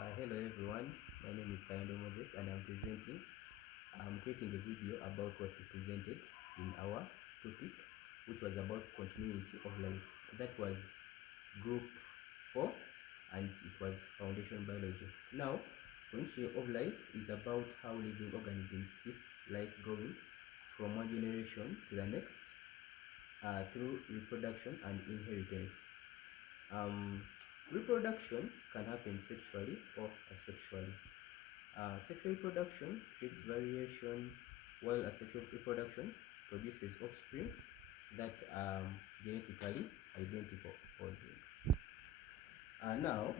Hello everyone, my name is Kayando Moses and I'm creating a video about what we presented in our topic, which was about continuity of life. That was group 4 and it was foundation biology. Now, continuity of life is about how living organisms keep life going from one generation to the next through reproduction and inheritance. Reproduction can happen sexually or asexually. Sexual reproduction creates variation, while asexual reproduction produces offsprings that are genetically identical. Now,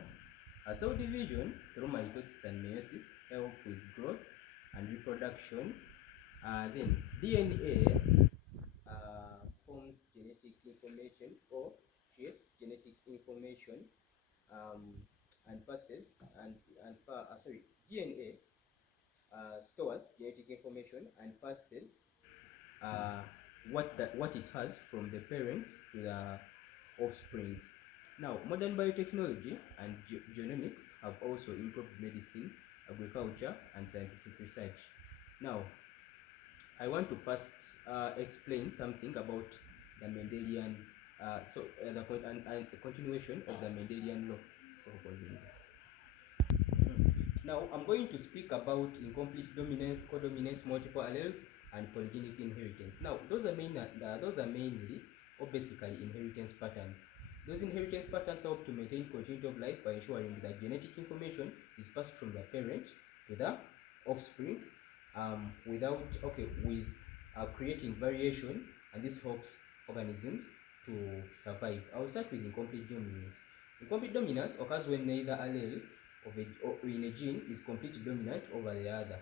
cell division through mitosis and meiosis help with growth and reproduction. Then DNA forms genetic information or creates genetic information and passes DNA stores genetic information and passes what it has from the parents to the offsprings. Now, modern biotechnology and genomics have also improved medicine, agriculture, and scientific research. Now, I want to first explain something about the Mendelian, the continuation of the Mendelian law. Now, I'm going to speak about incomplete dominance, codominance, multiple alleles, and polygenic inheritance. Now, those are mainly or basically inheritance patterns. Those inheritance patterns help to maintain continuity of life by ensuring that genetic information is passed from the parent to the offspring with creating variation, and this helps organisms to survive. I'll start with incomplete dominance. Incomplete dominance occurs when neither allele in a gene is completely dominant over the other.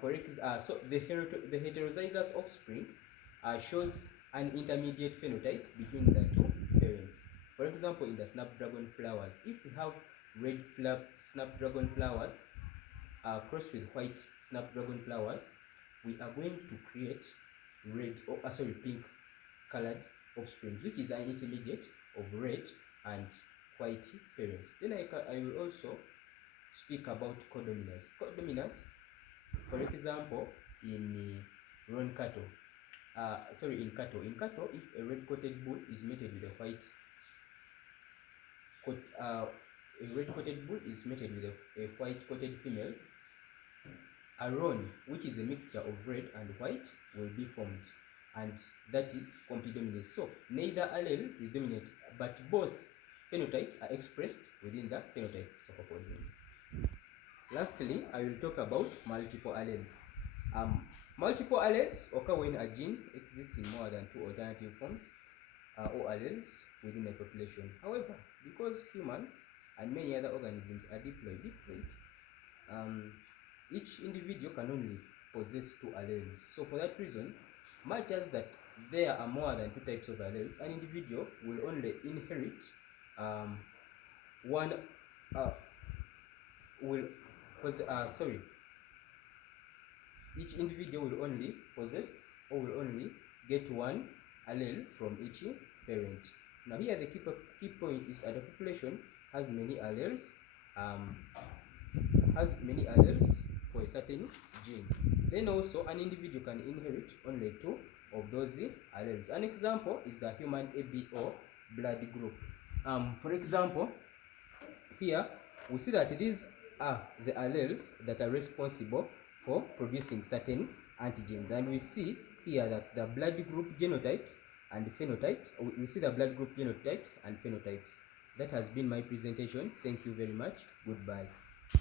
So the heterozygous offspring shows an intermediate phenotype between the two parents. For example, in the snapdragon flowers, if we have red snapdragon flowers crossed with white snapdragon flowers, we are going to create pink colored offspring, which is an intermediate of red and white parents. Then I will also speak about codominance. Codominance, for example, in roan cattle. In cattle. In cattle, if a red-coated bull is mated with a white-coated female, a roan, which is a mixture of red and white, will be formed, and that is complete dominance. So neither allele is dominant, but both phenotypes are expressed within the phenotype. Lastly, I will talk about multiple alleles. Multiple alleles occur when a gene exists in more than two alternative forms or alleles within a population. However, because humans and many other organisms are diploid, each individual can only possess two alleles. So for that reason, much as that there are more than two types of alleles, an individual will only inherit each individual will only possess or will only get one allele from each parent. Now here the key point is that the population has many alleles for a certain gene. Then also an individual can inherit only two of those alleles. An example is the human ABO blood group. For example, here we see that these are the alleles that are responsible for producing certain antigens, and we see here that the blood group genotypes and phenotypes, we see the blood group genotypes and phenotypes. That has been my presentation. Thank you very much. Goodbye.